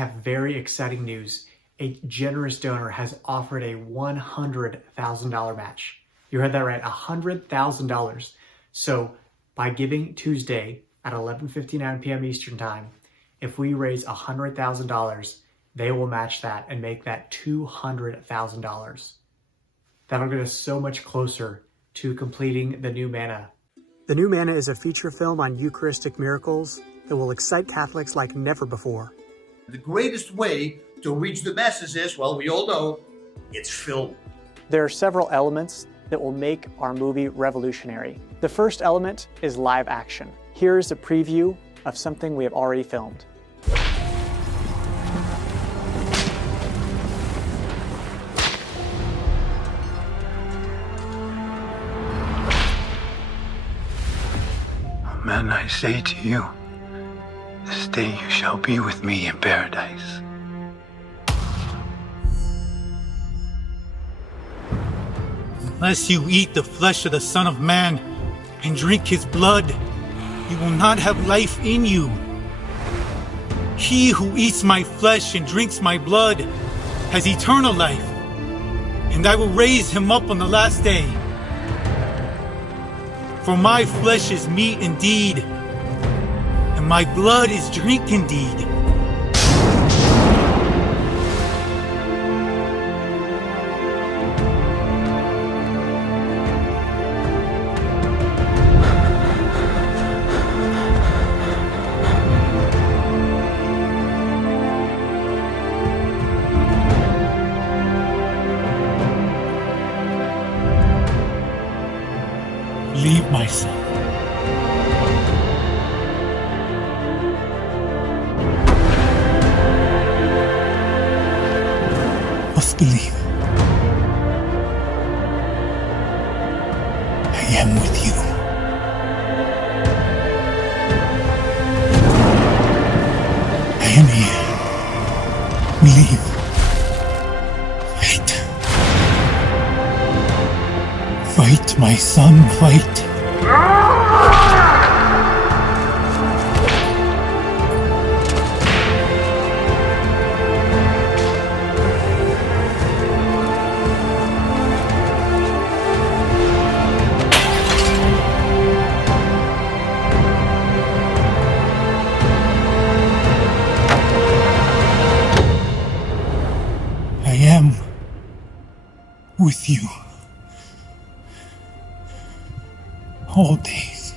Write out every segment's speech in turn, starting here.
have very exciting news. A generous donor has offered a $100,000 match. You heard that right, $100,000. So by giving Tuesday at 11:59 p.m. Eastern Time, if we raise $100,000, they will match that and make that $200,000. That'll get us so much closer to completing The New Manna. The New Manna is a feature film on Eucharistic miracles that will excite Catholics like never before. The greatest way to reach the masses is, well, we all know, it's film. There are several elements that will make our movie revolutionary. The first element is live action. Here's a preview of something we have already filmed. Amen, I say to you, this day you shall be with me in paradise. Unless you eat the flesh of the Son of Man and drink his blood, you will not have life in you. He who eats my flesh and drinks my blood has eternal life, and I will raise him up on the last day. For my flesh is meat indeed, and my blood is drink indeed. Believe, my son. Must believe. I am with you. I am here. Believe. Fight. Fight, my son, fight. I am with you. All days.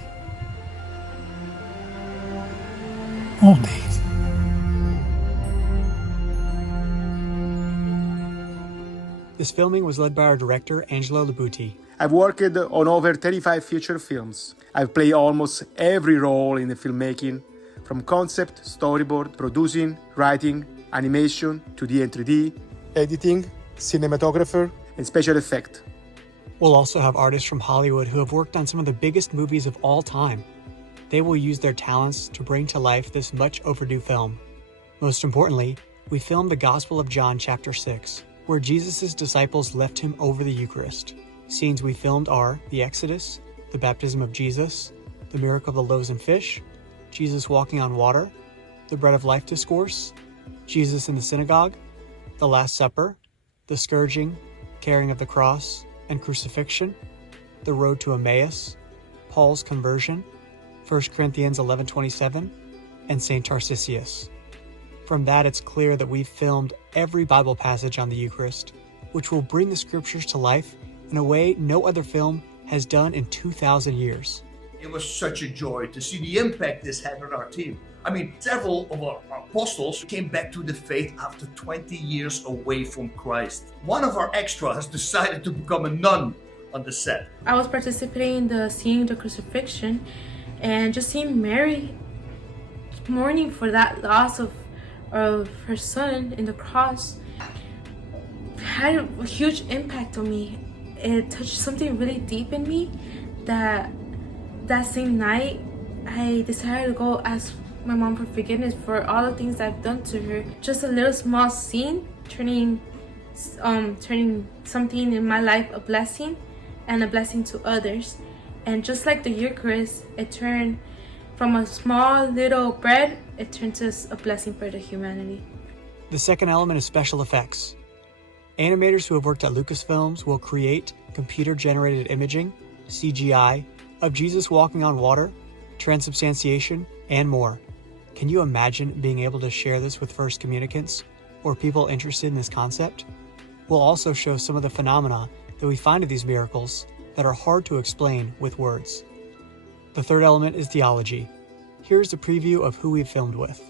All days. This filming was led by our director, Angelo Labuti. I've worked on over 35 feature films. I've played almost every role in the filmmaking, from concept, storyboard, producing, writing, animation, 2D and 3D, editing, cinematographer, and special effect. We'll also have artists from Hollywood who have worked on some of the biggest movies of all time. They will use their talents to bring to life this much overdue film. Most importantly, we filmed the Gospel of John chapter 6, where Jesus' disciples left him over the Eucharist. Scenes we filmed are the Exodus, the baptism of Jesus, the miracle of the loaves and fish, Jesus walking on water, the bread of life discourse, Jesus in the synagogue, the Last Supper, the scourging, carrying of the cross, and crucifixion, the road to Emmaus, Paul's conversion, 1 Corinthians 11:27, and St. Tarcisius. From that, it's clear that we've filmed every Bible passage on the Eucharist, which will bring the scriptures to life in a way no other film has done in 2,000 years. It was such a joy to see the impact this had on our team. I mean, several of our apostles came back to the faith after 20 years away from Christ. One of our extras decided to become a nun on the set. I was participating in the seeing the crucifixion, and just seeing Mary mourning for that loss of her son in the cross had a huge impact on me. It touched something really deep in me that same night I decided to go ask my mom for forgiveness for all the things I've done to her. Just a little small scene turning something in my life a blessing and a blessing to others. And just like the Eucharist, it turned from a small little bread, it turned to a blessing for the humanity. The second element is special effects. Animators who have worked at Lucasfilms will create computer-generated imaging, CGI, of Jesus walking on water, transubstantiation, and more. Can you imagine being able to share this with first communicants or people interested in this concept? We'll also show some of the phenomena that we find in these miracles that are hard to explain with words. The third element is theology. Here's a preview of who we've filmed with.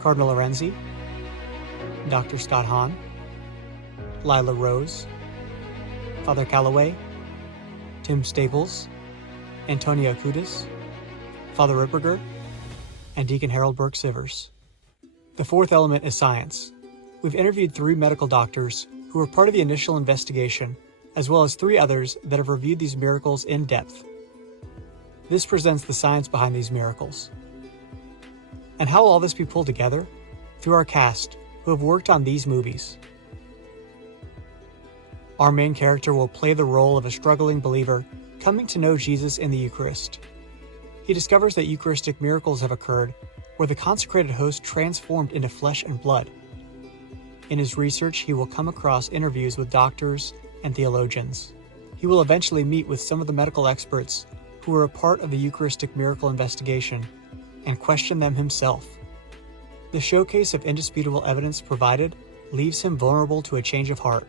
Cardinal Lorenzi, Dr. Scott Hahn, Lila Rose, Father Calloway, Tim Staples, Antonia Kudis, Father Ripperger, and Deacon Harold Burke-Sivers. The fourth element is science. We've interviewed 3 medical doctors who were part of the initial investigation, as well as 3 others that have reviewed these miracles in depth. This presents the science behind these miracles. And how will all this be pulled together? Through our cast, who have worked on these movies. Our main character will play the role of a struggling believer coming to know Jesus in the Eucharist. He discovers that Eucharistic miracles have occurred where the consecrated host transformed into flesh and blood. In his research, he will come across interviews with doctors and theologians. He will eventually meet with some of the medical experts who were a part of the Eucharistic miracle investigation and question them himself. The showcase of indisputable evidence provided leaves him vulnerable to a change of heart.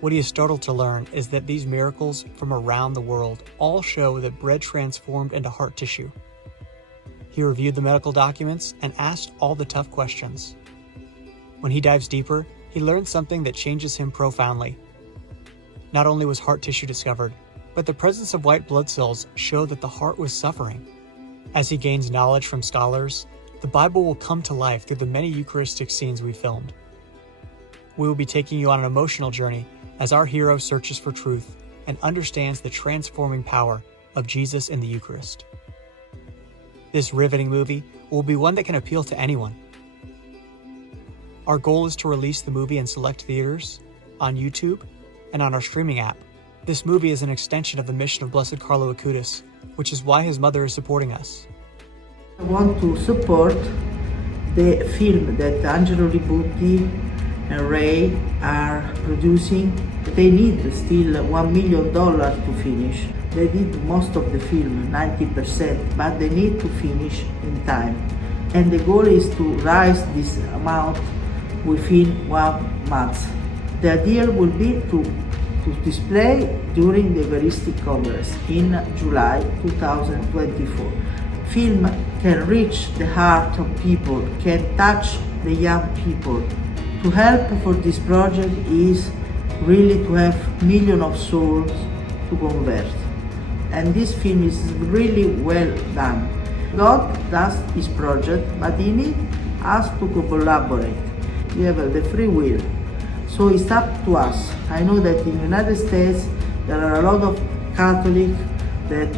What he is startled to learn is that these miracles from around the world all show that bread transformed into heart tissue. He reviewed the medical documents and asked all the tough questions. When he dives deeper, he learns something that changes him profoundly. Not only was heart tissue discovered, but the presence of white blood cells showed that the heart was suffering. As he gains knowledge from scholars, the Bible will come to life through the many Eucharistic scenes we filmed. We will be taking you on an emotional journey as our hero searches for truth and understands the transforming power of Jesus in the Eucharist. This riveting movie will be one that can appeal to anyone. Our goal is to release the movie in select theaters, on YouTube, and on our streaming app. This movie is an extension of the mission of Blessed Carlo Acutis, which is why his mother is supporting us. I want to support the film that Angelo Ributti and Ray are producing. They need still $1 million to finish. They did most of the film, 90%, but they need to finish in time. And the goal is to raise this amount within 1 month. The idea will be to display during the Eucharistic Congress in July 2024. Film can reach the heart of people, can touch the young people. To help for this project is really to have millions of souls to convert. And this film is really well done. God does his project, but he needs us to collaborate. We have the free will. So it's up to us. I know that in the United States there are a lot of Catholics that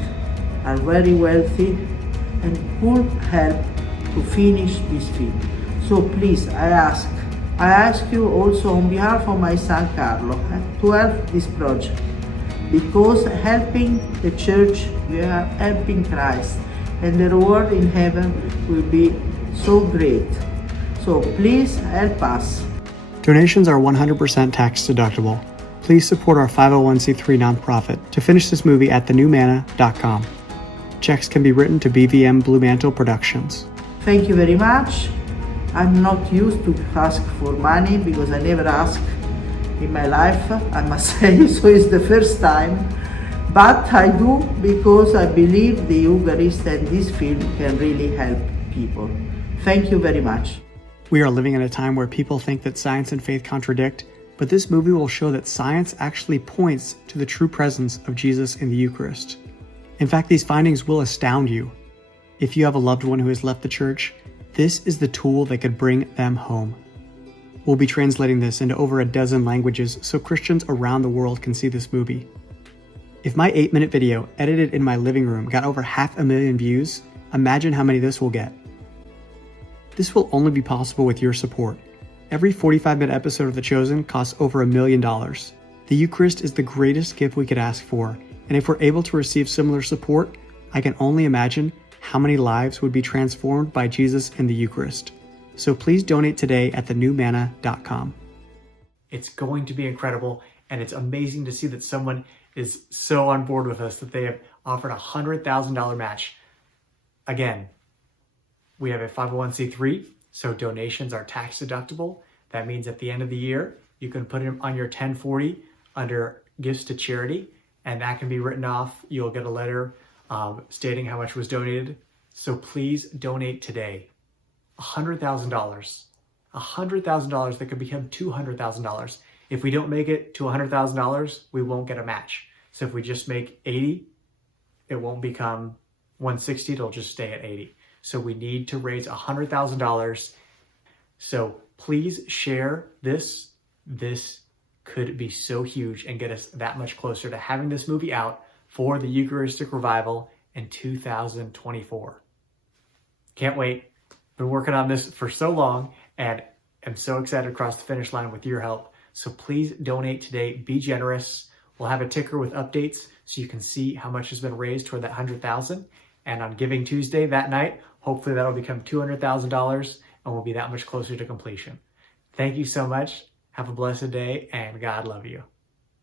are very wealthy and could help to finish this film. So please, I ask you also on behalf of my son Carlo to help this project, because helping the church, we are helping Christ, and the reward in heaven will be so great. So please help us. Donations are 100% tax deductible. Please support our 501c3 nonprofit to finish this movie at thenewmanna.com. Checks can be written to BVM Blue Mantle Productions. Thank you very much. I'm not used to ask for money because I never ask in my life, I must say, so it's the first time. But I do because I believe the Eucharist and this film can really help people. Thank you very much. We are living in a time where people think that science and faith contradict, but this movie will show that science actually points to the true presence of Jesus in the Eucharist. In fact, these findings will astound you. If you have a loved one who has left the church, this is the tool that could bring them home. We'll be translating this into over a dozen languages so Christians around the world can see this movie. If my 8-minute video edited in my living room got over 500,000 views, imagine how many this will get. This will only be possible with your support. Every 45-minute episode of The Chosen costs over $1 million. The Eucharist is the greatest gift we could ask for, and if we're able to receive similar support, I can only imagine how many lives would be transformed by Jesus in the Eucharist. So please donate today at thenewmanna.com. It's going to be incredible, and it's amazing to see that someone is so on board with us that they have offered a $100,000 match. Again, we have a 501c3, so donations are tax deductible. That means at the end of the year, you can put them on your 1040 under gifts to charity, and that can be written off. You'll get a letter stating how much was donated. So please donate today. $100,000. $100,000 that could become $200,000. If we don't make it to $100,000, we won't get a match. So if we just make 80, it won't become 160, it'll just stay at 80. So we need to raise $100,000. So please share this. This could be so huge and get us that much closer to having this movie out for the Eucharistic Revival in 2024. Can't wait. Been working on this for so long, and I'm so excited to cross the finish line with your help. So please donate today. Be generous. We'll have a ticker with updates so you can see how much has been raised toward that $100,000. And on Giving Tuesday that night, hopefully that'll become $200,000 and we'll be that much closer to completion. Thank you so much. Have a blessed day, and God love you.